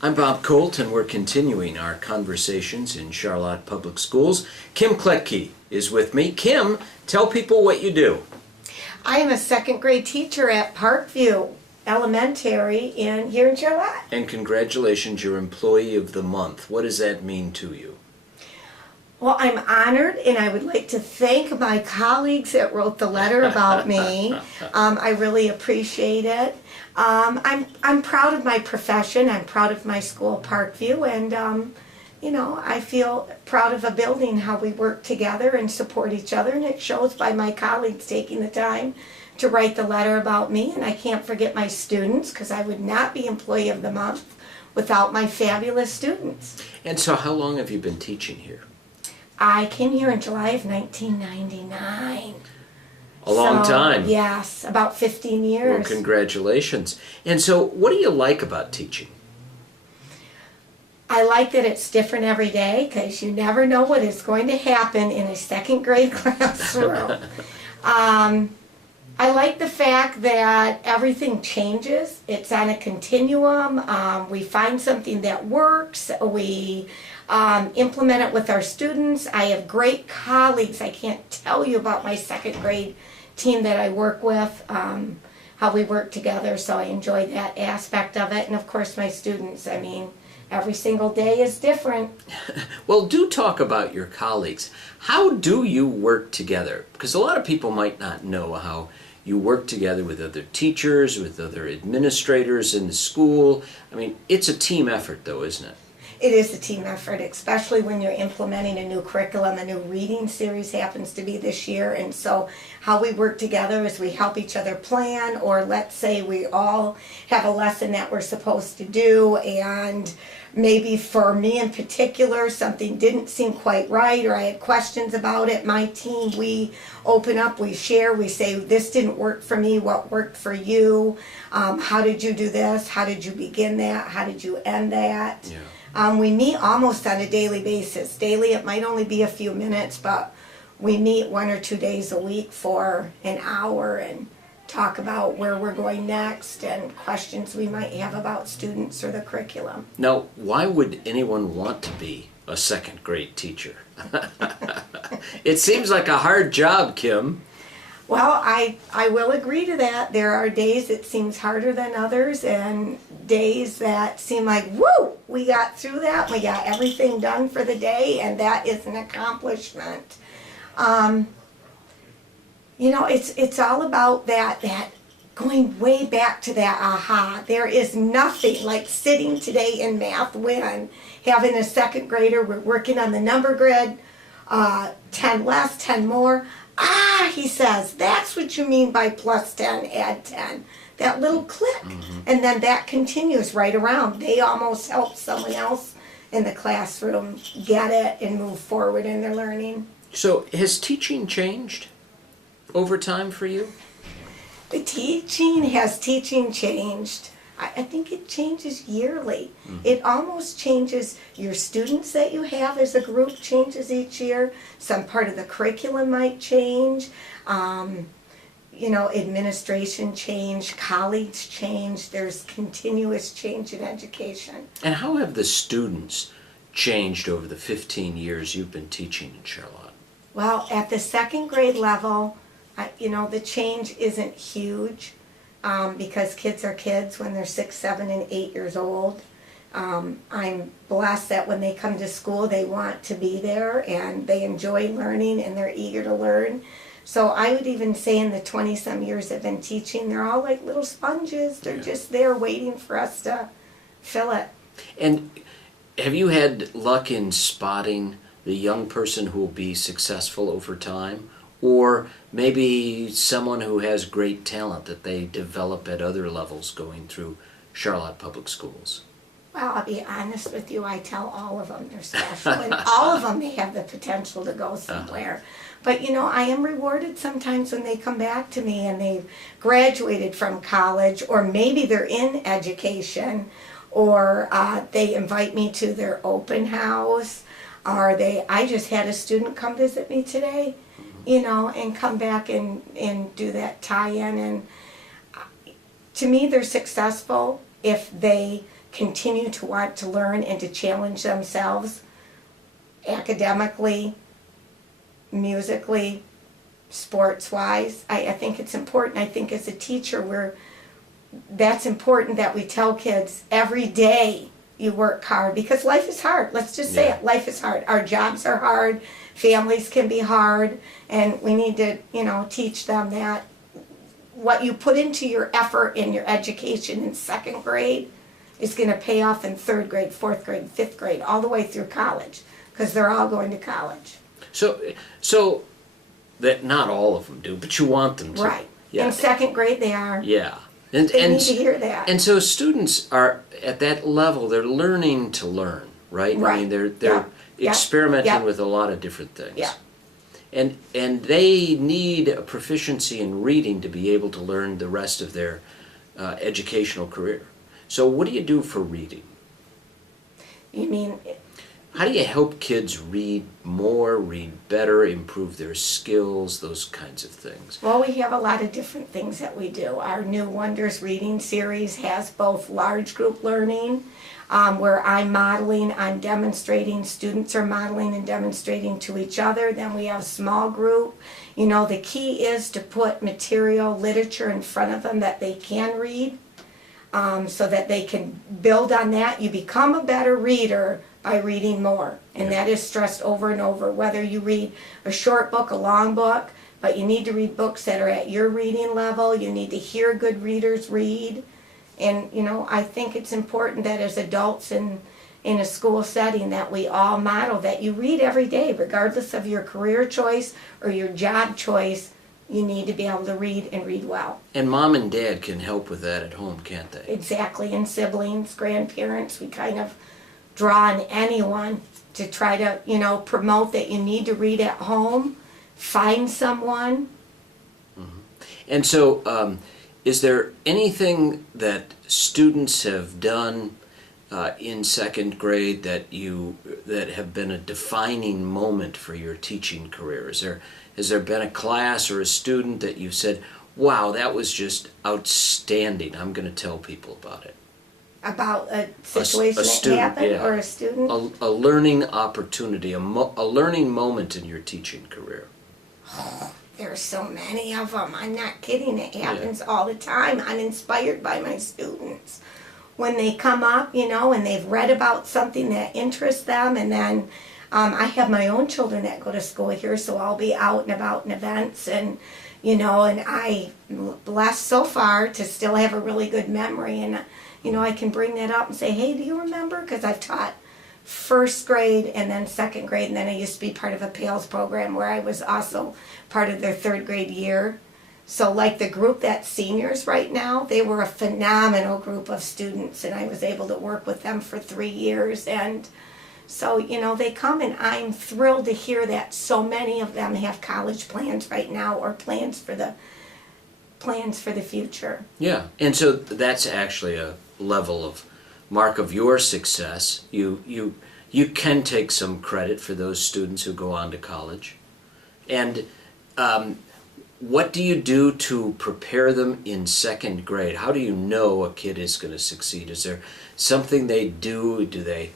I'm Bob Colt, and we're continuing our conversations in Charlotte Public Schools. Kym Kletke is with me. Kym, tell people what you do. I am a second grade teacher at Parkview Elementary here in Charlotte. And congratulations, you're Employee of the Month. What does that mean to you? Well, I'm honored, and I would like to thank my colleagues that wrote the letter about me. I really appreciate it. I'm proud of my profession. I'm proud of my school, Parkview, and I feel proud of a building, how we work together and support each other, and it shows by my colleagues taking the time to write the letter about me. And I can't forget my students, because I would not be Employee of the Month without my fabulous students. And so how long have you been teaching here? I came here in July of 1999. A long time. Yes, about 15 years. Well, congratulations. And so what do you like about teaching? I like that it's different every day, because you never know what is going to happen in a second grade classroom. I like the fact that everything changes. It's on a continuum. We find something that works. We implement it with our students. I have great colleagues. I can't tell you about my second grade team that I work with, how we work together, so I enjoy that aspect of it. And of course my students, I mean, every single day is different. Well, do talk about your colleagues. How do you work together? Because a lot of people might not know how you work together with other teachers, with other administrators in the school. I mean, it's a team effort though, isn't it? It is a team effort, especially when you're implementing a new curriculum. A new reading series happens to be this year, and so how we work together is we help each other plan, or let's say we all have a lesson that we're supposed to do, and maybe for me in particular something didn't seem quite right, or I had questions about it. My team, we open up, we share, we say, this didn't work for me, what worked for you, how did you do this, how did you begin that, how did you end that. Yeah. We meet almost on a daily basis. Daily, it might only be a few minutes, but we meet 1 or 2 days a week for an hour and talk about where we're going next and questions we might have about students or the curriculum. Now, why would anyone want to be a second grade teacher? It seems like a hard job, Kym. Well, I will agree to that. There are days it seems harder than others, and days that seem like, woo, we got through that, we got everything done for the day, and that is an accomplishment. It's all about that going way back to that aha. There is nothing like sitting today in math when having a second grader, we're working on the number grid, 10 less, 10 more. Ah, he says, that's what you mean by plus 10, add 10. That little click. Mm-hmm. And then that continues right around. They almost help someone else in the classroom get it and move forward in their learning. So has teaching changed over time for you? The teaching changed. I think it changes yearly. Mm-hmm. It almost changes. Your students that you have as a group changes each year. Some part of the curriculum might change. Administration change, colleagues change. There's continuous change in education. And how have the students changed over the 15 years you've been teaching in Charlotte? Well, at the second grade level, the change isn't huge. Because kids are kids when they're 6, 7, and 8 years old. I'm blessed that when they come to school they want to be there and they enjoy learning and they're eager to learn. So I would even say in the 20-some years I've been teaching, they're all like little sponges. They're just there waiting for us to fill it. And have you had luck in spotting the young person who will be successful over time? Or maybe someone who has great talent that they develop at other levels going through Charlotte Public Schools? Well, I'll be honest with you, I tell all of them they're special, and all of them they have the potential to go somewhere. But I am rewarded sometimes when they come back to me and they've graduated from college, or maybe they're in education, or they invite me to their open house, or I just had a student come visit me today, and come back and do that tie-in. And to me, they're successful if they continue to want to learn and to challenge themselves academically, musically, sports-wise. I think it's important. I think as a teacher, that's important that we tell kids every day you work hard, because life is hard. Let's just say it. Life is hard. Our jobs are hard. Families can be hard. And we need to, teach them that what you put into your effort in your education in second grade is going to pay off in third grade, fourth grade, fifth grade, all the way through college, because they're all going to college. So that not all of them do, but you want them to. Right. Yeah. In second grade they are. Yeah. They need to hear that. And so students are at that level, they're learning to learn, right? Right. I mean, they're experimenting with a lot of different things. Yeah. And they need a proficiency in reading to be able to learn the rest of their educational career. So what do you do for reading? You mean... How do you help kids read more, read better, improve their skills, those kinds of things? Well, we have a lot of different things that we do. Our New Wonders reading series has both large group learning, where I'm modeling, I'm demonstrating, students are modeling and demonstrating to each other. Then we have small group. The key is to put material, literature in front of them that they can read, so that they can build on that. You become a better reader by reading more, and that is stressed over and over, whether you read a short book, a long book, but you need to read books that are at your reading level. You need to hear good readers read. And I think it's important that as adults in a school setting that we all model that you read every day, regardless of your career choice or your job choice. You need to be able to read and read well. And mom and dad can help with that at home, can't they? Exactly, and siblings, grandparents, we kind of draw on anyone to try to, promote that you need to read at home, find someone. Mm-hmm. And so, is there anything that students have done in second grade that have been a defining moment for your teaching career? Has there been a class or a student that you've said, wow, that was just outstanding, I'm going to tell people about it? About a situation that happened, or a student? A learning opportunity, a learning moment in your teaching career. Oh, there are so many of them. I'm not kidding. It happens all the time. I'm inspired by my students. When they come up, and they've read about something that interests them, and then I have my own children that go to school here, so I'll be out and about in events, and and I'm blessed so far to still have a really good memory, and I can bring that up and say, hey, do you remember? Because I've taught first grade and then second grade, and then I used to be part of a PALS program where I was also part of their third grade year. So like the group that's seniors right now, they were a phenomenal group of students, and I was able to work with them for 3 years. And so, they come, and I'm thrilled to hear that so many of them have college plans right now, or plans for the future. Yeah, and so that's actually a level of mark of your success. You can take some credit for those students who go on to college. And what do you do to prepare them in second grade? How do you know a kid is going to succeed? Is there something they do? Do they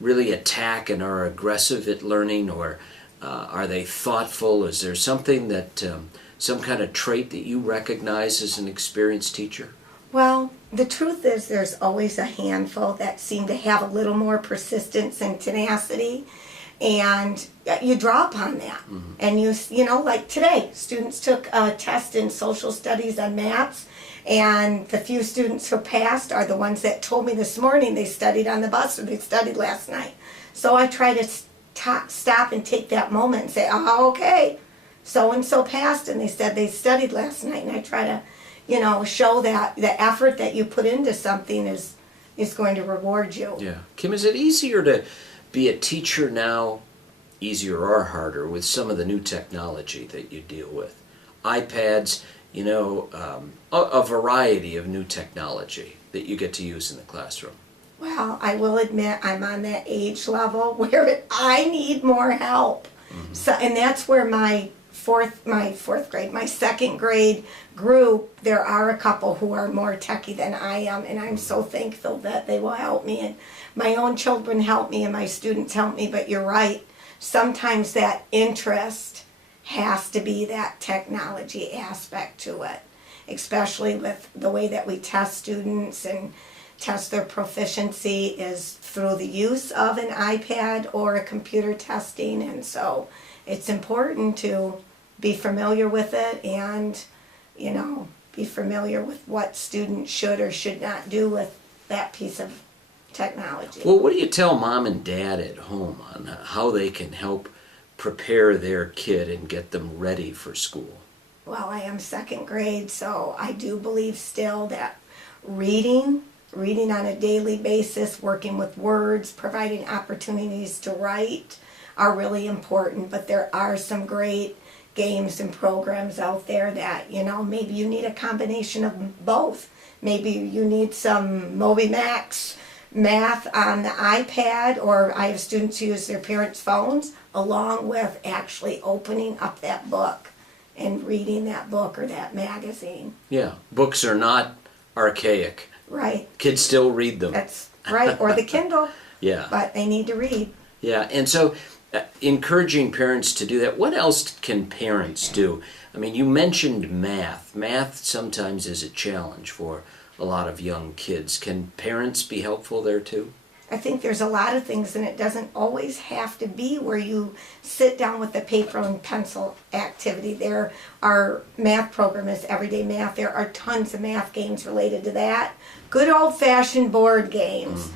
really attack and are aggressive at learning, or are they thoughtful? Is there something that, some kind of trait that you recognize as an experienced teacher? Well, the truth is there's always a handful that seem to have a little more persistence and tenacity, and you draw upon that. Mm-hmm. And like today, students took a test in social studies on maps, and the few students who passed are the ones that told me this morning they studied on the bus, or they studied last night. So I try to stop and take that moment and say, oh, okay, so-and-so passed, and they said they studied last night, and I try to show that the effort that you put into something is going to reward you. Yeah. Kym, is it easier to be a teacher now, easier or harder, with some of the new technology that you deal with? iPads, a variety of new technology that you get to use in the classroom. Well, I will admit I'm on that age level where I need more help. Mm-hmm. So, and that's where my my second grade group, there are a couple who are more techie than I am, and I'm so thankful that they will help me, and my own children help me and my students help me. But you're right, sometimes that interest has to be that technology aspect to it, especially with the way that we test students and test their proficiency is through the use of an iPad or a computer testing. And so it's important to be familiar with it and, be familiar with what students should or should not do with that piece of technology. Well, what do you tell mom and dad at home on how they can help prepare their kid and get them ready for school? Well, I am second grade, so I do believe still that reading on a daily basis, working with words, providing opportunities to write are really important. But there are some great games and programs out there that, maybe you need a combination of both. Maybe you need some Moby Max math on the iPad, or I have students who use their parents' phones along with actually opening up that book and reading that book or that magazine. Yeah, books are not archaic. Right. Kids still read them. That's right, or the Kindle. Yeah. But they need to read. Yeah, and so encouraging parents to do that. What else can parents do? I mean, you mentioned math. Math sometimes is a challenge for a lot of young kids. Can parents be helpful there too? I think there's a lot of things, and it doesn't always have to be where you sit down with the paper and pencil activity. There are math programs, everyday math. There are tons of math games related to that. Good old-fashioned board games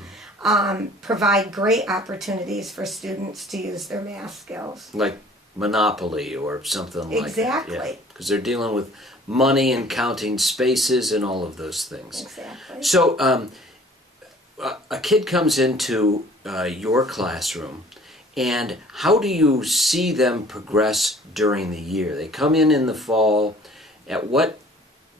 provide great opportunities for students to use their math skills. Like Monopoly or something like Exactly. that. Yeah, because they're dealing with money and counting spaces and all of those things. Exactly. So a kid comes into your classroom, and how do you see them progress during the year? They come in the fall. At what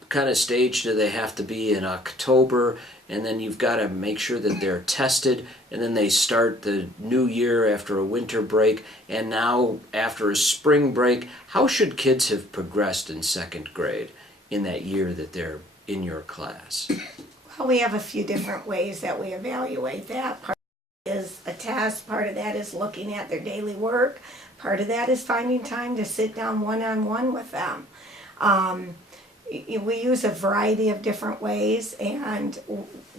kind of stage do they have to be in October? And then you've got to make sure that they're tested, and then they start the new year after a winter break, and now after a spring break. How should kids have progressed in second grade in that year that they're in your class? Well, we have a few different ways that we evaluate that. Part is a test, part of that is looking at their daily work, part of that is finding time to sit down one-on-one with them. We use a variety of different ways, and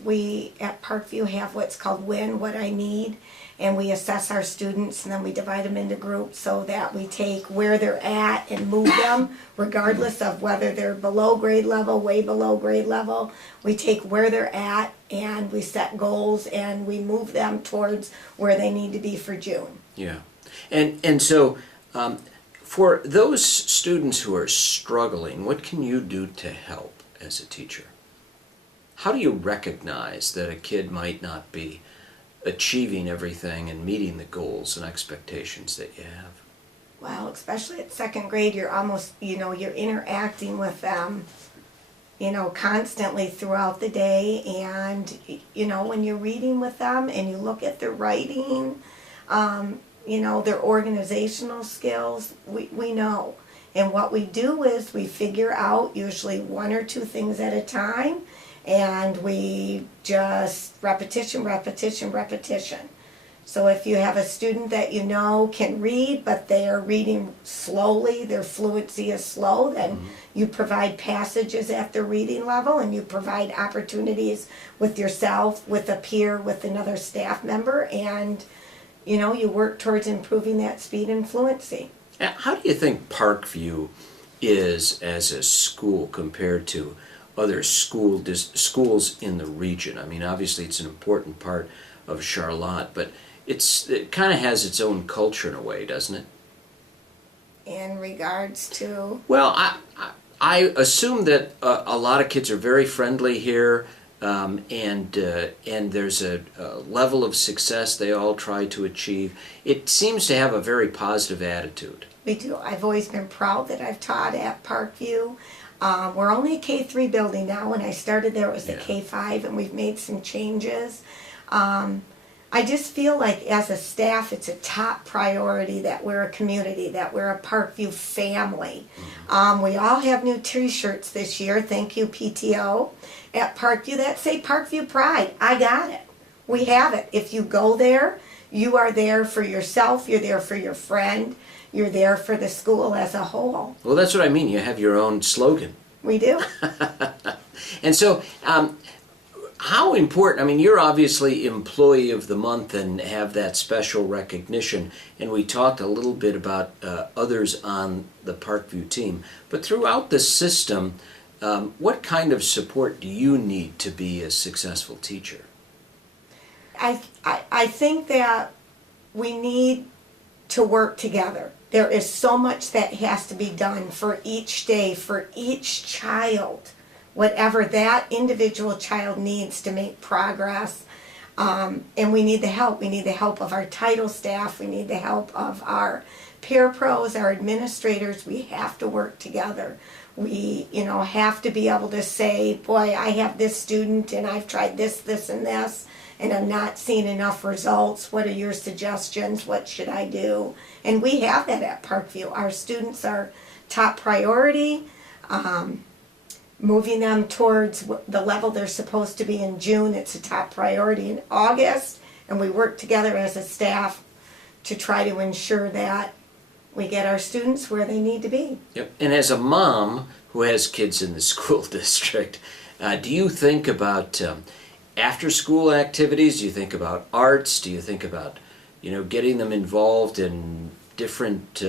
we at Parkview have what's called Win, What I Need, and we assess our students, and then we divide them into groups so that we take where they're at and move them regardless of whether they're below grade level, way below grade level. We take where they're at and we set goals and we move them towards where they need to be for June. Yeah. And so for those students who are struggling, what can you do to help as a teacher? How do you recognize that a kid might not be achieving everything and meeting the goals and expectations that you have? Well, especially at second grade, you're almost, you're interacting with them, constantly throughout the day. And, when you're reading with them and you look at their writing, their organizational skills, we know. And what we do is we figure out usually one or two things at a time, and we just repetition. So if you have a student that can read, but they are reading slowly, their fluency is slow, then you provide passages at their reading level, and you provide opportunities with yourself, with a peer, with another staff member, and you work towards improving that speed and fluency. How do you think Parkview is as a school compared to other schools in the region? I mean, obviously it's an important part of Charlotte, but it kind of has its own culture in a way, doesn't it? In regards to? Well, I assume that a lot of kids are very friendly here, and there's a level of success they all try to achieve. It seems to have a very positive attitude. We do. I've always been proud that I've taught at Parkview. We're only a K-3 building now. When I started there, it was a K-5, and we've made some changes. I just feel like as a staff, it's a top priority that we're a community, that we're a Parkview family. We all have new t-shirts this year, thank you PTO, at Parkview that say Parkview Pride. I got it. We have it. If you go there, you are there for yourself, you're there for your friend, you're there for the school as a whole. Well, that's what I mean. You have your own slogan. We do. And so, how important, I mean, you're obviously Employee of the Month and have that special recognition, and we talked a little bit about others on the Parkview team, but throughout the system, what kind of support do you need to be a successful teacher? I think that we need to work together. There is so much that has to be done for each day, for each child, whatever that individual child needs to make progress. And we need the help. We need the help of our title staff. We need the help of our peer pros, our administrators. We have to work together. We, have to be able to say, boy, I have this student and I've tried this, this, and this, and I'm not seeing enough results. What are your suggestions? What should I do? And we have that at Parkview. Our students are top priority. Moving them towards the level they're supposed to be in June, it's a top priority in August, and we work together as a staff to try to ensure that we get our students where they need to be. Yep. And as a mom who has kids in the school district, do you think about after-school activities? Do you think about arts? Do you think about, getting them involved in different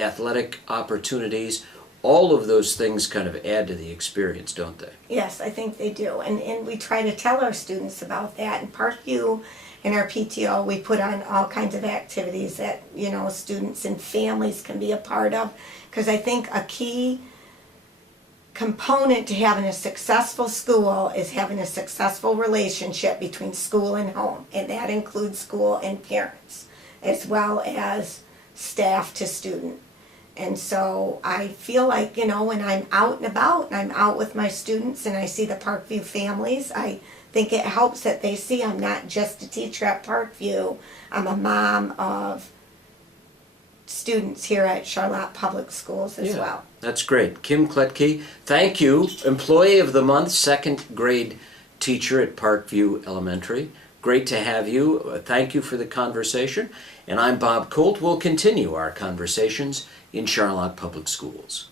athletic opportunities? All of those things kind of add to the experience, don't they? Yes, I think they do. And we try to tell our students about that. In Parkview, in our PTO, we put on all kinds of activities that, students and families can be a part of. Because I think a key component to having a successful school is having a successful relationship between school and home. And that includes school and parents, as well as staff to student. And so I feel like, when I'm out and about, and I'm out with my students and I see the Parkview families, I think it helps that they see I'm not just a teacher at Parkview, I'm a mom of students here at Charlotte Public Schools as well. That's great. Kym Kletke, thank you. Employee of the Month, second grade teacher at Parkview Elementary. Great to have you. Thank you for the conversation. And I'm Bob Colt. We'll continue our conversations in Charlotte Public Schools.